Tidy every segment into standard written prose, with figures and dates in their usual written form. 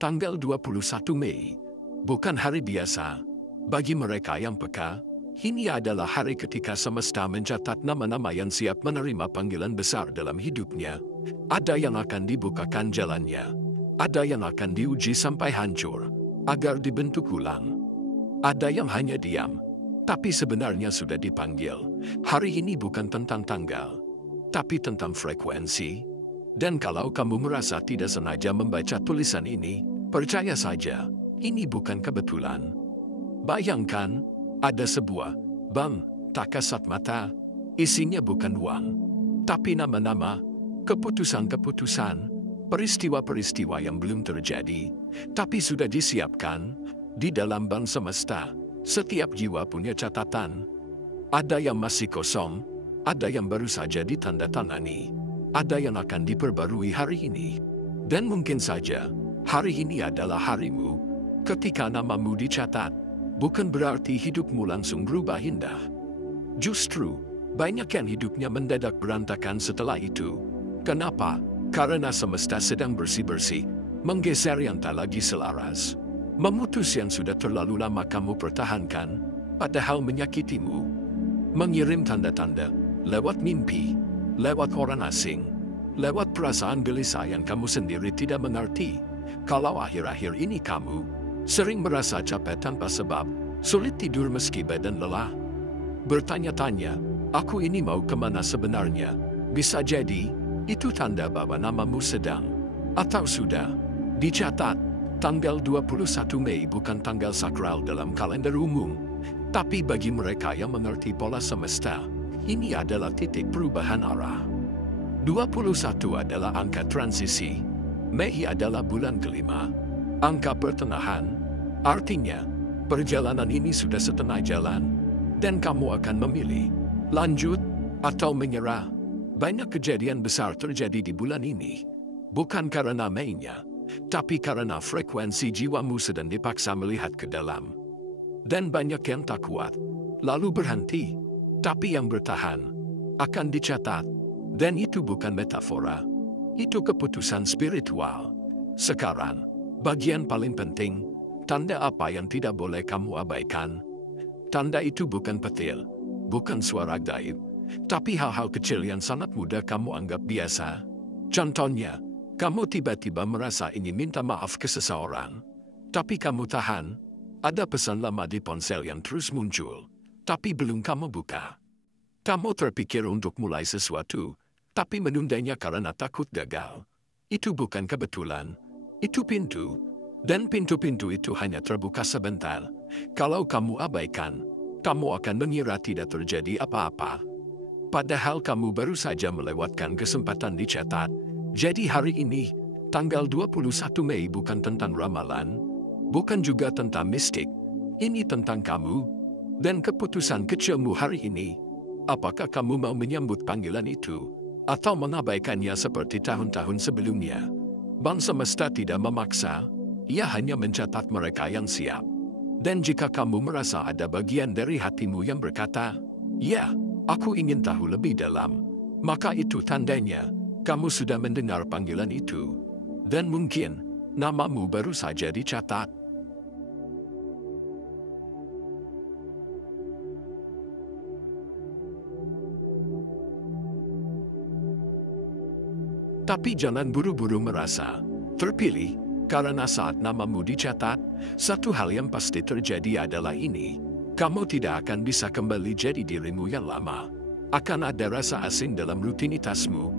Tanggal 21 Mei, bukan hari biasa. Bagi mereka yang peka, ini adalah hari ketika semesta mencatat nama-nama yang siap menerima panggilan besar dalam hidupnya. Ada yang akan dibukakan jalannya, ada yang akan diuji sampai hancur, agar dibentuk ulang. Ada yang hanya diam, tapi sebenarnya sudah dipanggil. Hari ini bukan tentang tanggal, tapi tentang frekuensi. Dan kalau kamu merasa tidak sengaja membaca tulisan ini, percaya saja, ini bukan kebetulan. Bayangkan, ada sebuah bank tak kasat mata, isinya bukan uang, tapi nama-nama, keputusan-keputusan, peristiwa-peristiwa yang belum terjadi, tapi sudah disiapkan di dalam bank semesta. Setiap jiwa punya catatan. Ada yang masih kosong, ada yang baru saja ditandatangani, ada yang akan diperbarui hari ini. Dan mungkin saja, hari ini adalah harimu. Ketika namamu dicatat, bukan berarti hidupmu langsung berubah indah. Justru, banyak yang hidupnya mendadak berantakan setelah itu. Kenapa? Karena semesta sedang bersih-bersih, menggeser yang tak lagi selaras. Memutus yang sudah terlalu lama kamu pertahankan, padahal menyakitimu. Mengirim tanda-tanda, lewat mimpi, lewat orang asing, lewat perasaan gelisah yang kamu sendiri tidak mengerti. Kalau akhir-akhir ini kamu sering merasa capek tanpa sebab, sulit tidur meski badan lelah, bertanya-tanya, aku ini mau kemana sebenarnya? Bisa jadi, itu tanda bahwa namamu sedang, atau sudah, dicatat. Tanggal 21 Mei bukan tanggal sakral dalam kalender umum, tapi bagi mereka yang mengerti pola semesta, ini adalah titik perubahan arah. 21 adalah angka transisi, Mei adalah bulan kelima, angka pertengahan. Artinya, perjalanan ini sudah setengah jalan, dan kamu akan memilih lanjut atau menyerah. Banyak kejadian besar terjadi di bulan ini, bukan karena Mei-nya, tapi karena frekuensi jiwamu sedang dipaksa melihat ke dalam. Dan banyak yang tak kuat, lalu berhenti, tapi yang bertahan akan dicatat. Dan itu bukan metafora, itu keputusan spiritual. Sekarang, bagian paling penting, tanda apa yang tidak boleh kamu abaikan. Tanda itu bukan petir, bukan suara gaib, tapi hal-hal kecil yang sangat mudah kamu anggap biasa. Contohnya, kamu tiba-tiba merasa ingin minta maaf ke seseorang, tapi kamu tahan. Ada pesan lama di ponsel yang terus muncul, tapi belum kamu buka. Kamu terpikir untuk mulai sesuatu, tapi menundanya karena takut gagal. Itu bukan kebetulan, itu pintu. Dan pintu-pintu itu hanya terbuka sebentar. Kalau kamu abaikan, kamu akan mengira tidak terjadi apa-apa. Padahal kamu baru saja melewatkan kesempatan dicatat. Jadi hari ini, tanggal 21 Mei bukan tentang ramalan, bukan juga tentang mistik. Ini tentang kamu dan keputusan kecilmu hari ini. Apakah kamu mau menyambut panggilan itu, atau mengabaikannya seperti tahun-tahun sebelumnya? Bank semesta tidak memaksa. Ia hanya mencatat mereka yang siap. Dan jika kamu merasa ada bagian dari hatimu yang berkata, "Ya, aku ingin tahu lebih dalam," maka itu tandanya kamu sudah mendengar panggilan itu. Dan mungkin namamu baru saja dicatat. Tapi jangan buru-buru merasa terpilih. Karena saat namamu dicatat, satu hal yang pasti terjadi adalah ini. Kamu tidak akan bisa kembali jadi dirimu yang lama. Akan ada rasa asing dalam rutinitasmu.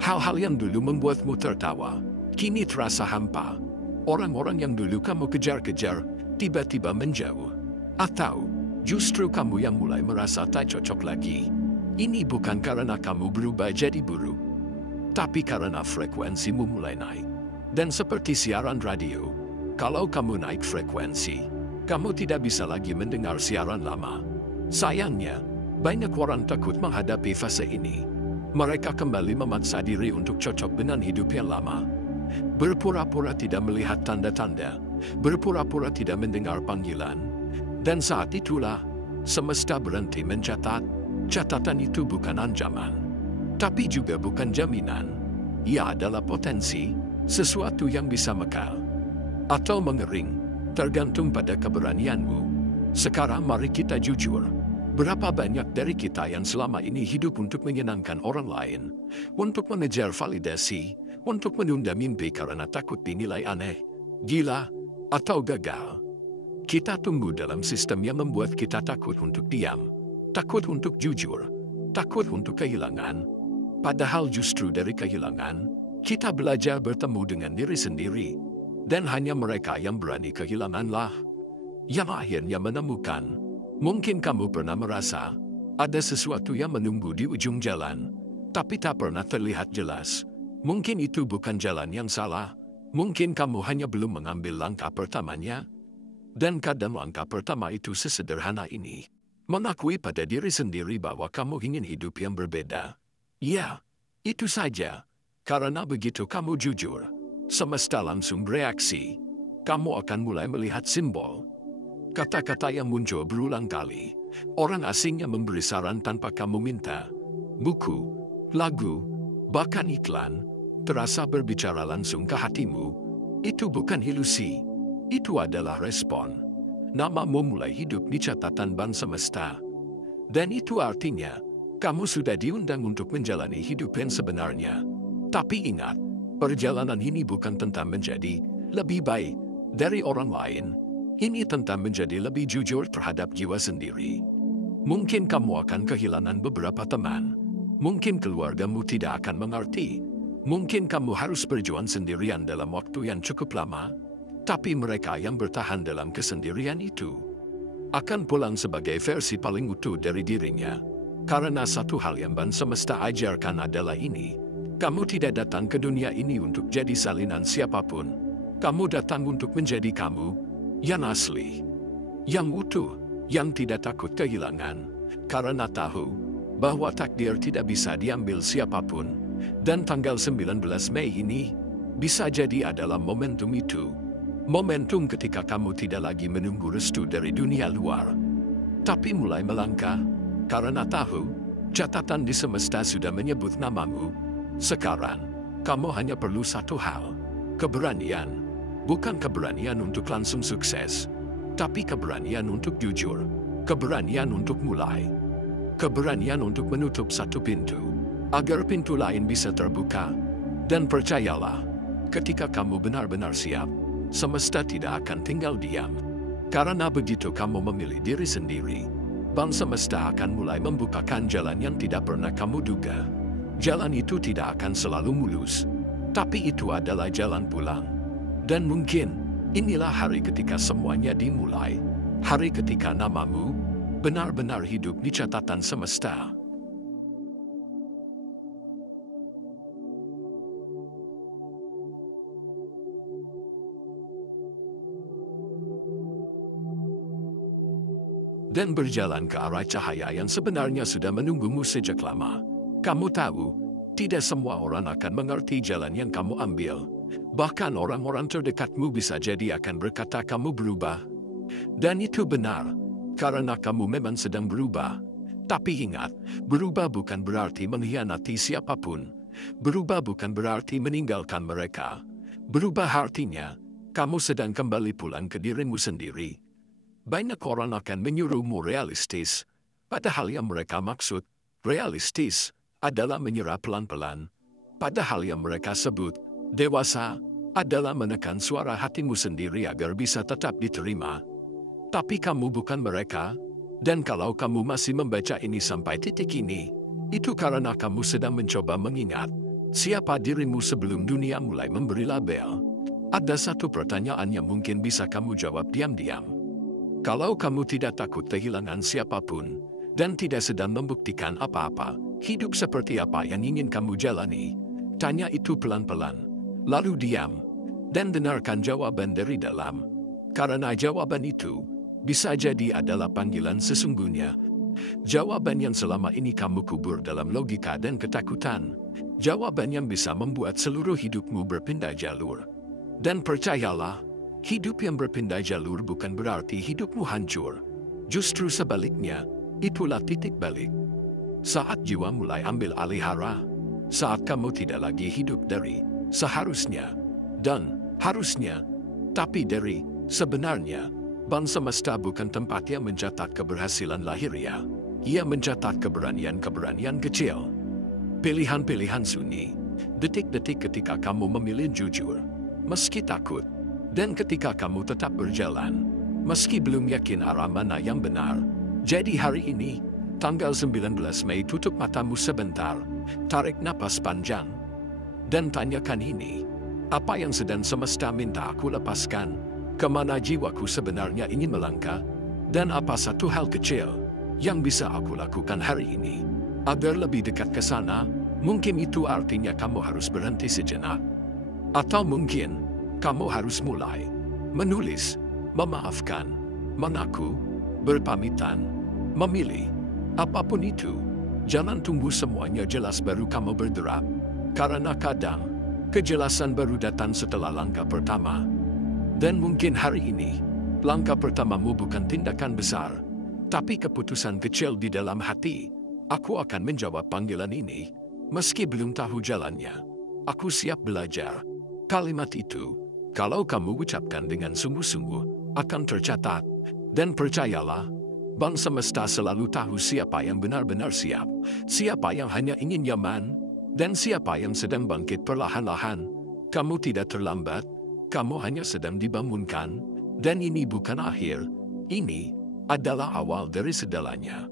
Hal-hal yang dulu membuatmu tertawa, kini terasa hampa. Orang-orang yang dulu kamu kejar-kejar, tiba-tiba menjauh. Atau, justru kamu yang mulai merasa tak cocok lagi. Ini bukan karena kamu berubah jadi buruk, tapi karena frekuensimu mulai naik. Dan seperti siaran radio, kalau kamu naik frekuensi, kamu tidak bisa lagi mendengar siaran lama. Sayangnya, banyak orang takut menghadapi fase ini. Mereka kembali memaksa diri untuk cocok dengan hidup yang lama. Berpura-pura tidak melihat tanda-tanda, berpura-pura tidak mendengar panggilan. Dan saat itulah, semesta berhenti mencatat. Catatan itu bukan ancaman, tapi juga bukan jaminan. Ia adalah potensi, sesuatu yang bisa mekar. atau mengering, tergantung pada keberanianmu. Sekarang mari kita jujur. Berapa banyak dari kita yang selama ini hidup untuk menyenangkan orang lain, untuk mengejar validasi, untuk menunda mimpi karena takut dinilai aneh, gila, atau gagal? Kita tumbuh dalam sistem yang membuat kita takut untuk diam, takut untuk jujur, takut untuk kehilangan. Padahal justru dari kehilangan, kita belajar bertemu dengan diri sendiri. Dan hanya mereka yang berani kehilanganlah yang akhirnya menemukan. Mungkin kamu pernah merasa ada sesuatu yang menunggu di ujung jalan, tapi tak pernah terlihat jelas. Mungkin itu bukan jalan yang salah. Mungkin kamu hanya belum mengambil langkah pertamanya. Dan kadang langkah pertama itu sesederhana ini. Mengakui pada diri sendiri bahwa kamu ingin hidup yang berbeda. Ya, itu saja. Karena begitu kamu jujur, semesta langsung bereaksi. Kamu akan mulai melihat simbol. Kata-kata yang muncul berulang kali. Orang asing yang memberi saran tanpa kamu minta. Buku, lagu, bahkan iklan, terasa berbicara langsung ke hatimu. Itu bukan ilusi. Itu adalah respon. Namamu mulai hidup di catatan bank semesta. Dan itu artinya, kamu sudah diundang untuk menjalani hidup yang sebenarnya. Tapi ingat, perjalanan ini bukan tentang menjadi lebih baik dari orang lain. Ini tentang menjadi lebih jujur terhadap jiwa sendiri. Mungkin kamu akan kehilangan beberapa teman. Mungkin keluargamu tidak akan mengerti. Mungkin kamu harus berjuang sendirian dalam waktu yang cukup lama. Tapi mereka yang bertahan dalam kesendirian itu akan pulang sebagai versi paling utuh dari dirinya. Karena satu hal yang ban semesta ajarkan adalah ini. Kamu tidak datang ke dunia ini untuk jadi salinan siapapun. Kamu datang untuk menjadi kamu. Yang asli, yang utuh, yang tidak takut kehilangan, karena tahu bahwa takdir tidak bisa diambil siapapun. Dan tanggal 19 Mei ini bisa jadi adalah momentum itu. Momentum ketika kamu tidak lagi menunggu restu dari dunia luar, tapi mulai melangkah, karena tahu catatan di semesta sudah menyebut namamu. Sekarang, kamu hanya perlu satu hal, keberanian. Bukan keberanian untuk langsung sukses, tapi keberanian untuk jujur, keberanian untuk mulai, keberanian untuk menutup satu pintu, agar pintu lain bisa terbuka. Dan percayalah, ketika kamu benar-benar siap, semesta tidak akan tinggal diam. Karena begitu kamu memilih diri sendiri, bank semesta akan mulai membukakan jalan yang tidak pernah kamu duga. Jalan itu tidak akan selalu mulus, tapi itu adalah jalan pulang. Dan mungkin, inilah hari ketika semuanya dimulai. Hari ketika namamu benar-benar hidup di catatan semesta. Dan berjalan ke arah cahaya yang sebenarnya sudah menunggumu sejak lama. Kamu tahu, tidak semua orang akan mengerti jalan yang kamu ambil. Bahkan orang-orang terdekatmu bisa jadi akan berkata kamu berubah. Dan itu benar, karena kamu memang sedang berubah. Tapi ingat, berubah bukan berarti mengkhianati siapapun. Berubah bukan berarti meninggalkan mereka. Berubah artinya, kamu sedang kembali pulang ke dirimu sendiri. Banyak orang akan menyuruhmu realistis, padahal yang mereka maksud, realistis, adalah menyerah pelan-pelan. Padahal yang mereka sebut, dewasa, adalah menekan suara hatimu sendiri agar bisa tetap diterima. Tapi kamu bukan mereka, dan kalau kamu masih membaca ini sampai titik ini, itu karena kamu sedang mencoba mengingat siapa dirimu sebelum dunia mulai memberi label. Ada satu pertanyaan yang mungkin bisa kamu jawab diam-diam. Kalau kamu tidak takut kehilangan siapapun, dan tidak sedang membuktikan apa-apa, hidup seperti apa yang ingin kamu jalani? Tanya itu pelan-pelan. Lalu diam, dan dengarkan jawaban dari dalam. Karena jawaban itu, bisa jadi adalah panggilan sesungguhnya. Jawaban yang selama ini kamu kubur dalam logika dan ketakutan. Jawaban yang bisa membuat seluruh hidupmu berpindah jalur. Dan percayalah, hidup yang berpindah jalur bukan berarti hidupmu hancur. Justru sebaliknya, itulah titik balik. Saat jiwa mulai ambil alih arah, saat kamu tidak lagi hidup dari seharusnya dan harusnya, Tapi dari sebenarnya, Bang Semesta bukan tempat yang mencatat keberhasilan lahiriah. Ia mencatat keberanian-keberanian kecil. Pilihan-pilihan sunyi. Detik-detik ketika kamu memilih jujur, meski takut. Dan ketika kamu tetap berjalan, meski belum yakin arah mana yang benar. Jadi hari ini, tanggal 19 Mei, tutup matamu sebentar, tarik napas panjang, dan tanyakan ini. Apa yang sedang semesta minta aku lepaskan? Kemana jiwaku sebenarnya ingin melangkah? Dan apa satu hal kecil yang bisa aku lakukan hari ini agar lebih dekat ke sana? Mungkin itu artinya kamu harus berhenti sejenak. Atau mungkin kamu harus mulai menulis, memaafkan, mengaku, berpamitan, memilih. Apapun itu, jangan tunggu semuanya jelas baru kamu bergerak. Karena kadang, kejelasan baru datang setelah langkah pertama. Dan mungkin hari ini, langkah pertamamu bukan tindakan besar, tapi keputusan kecil di dalam hati. Aku akan menjawab panggilan ini, meski belum tahu jalannya. Aku siap belajar. Kalimat itu, kalau kamu ucapkan dengan sungguh-sungguh, akan tercatat. Dan percayalah, Bang Semesta selalu tahu siapa yang benar-benar siap, siapa yang hanya ingin nyaman, dan siapa yang sedang bangkit perlahan-lahan. Kamu tidak terlambat, kamu hanya sedang dibangunkan, dan ini bukan akhir, ini adalah awal dari segalanya.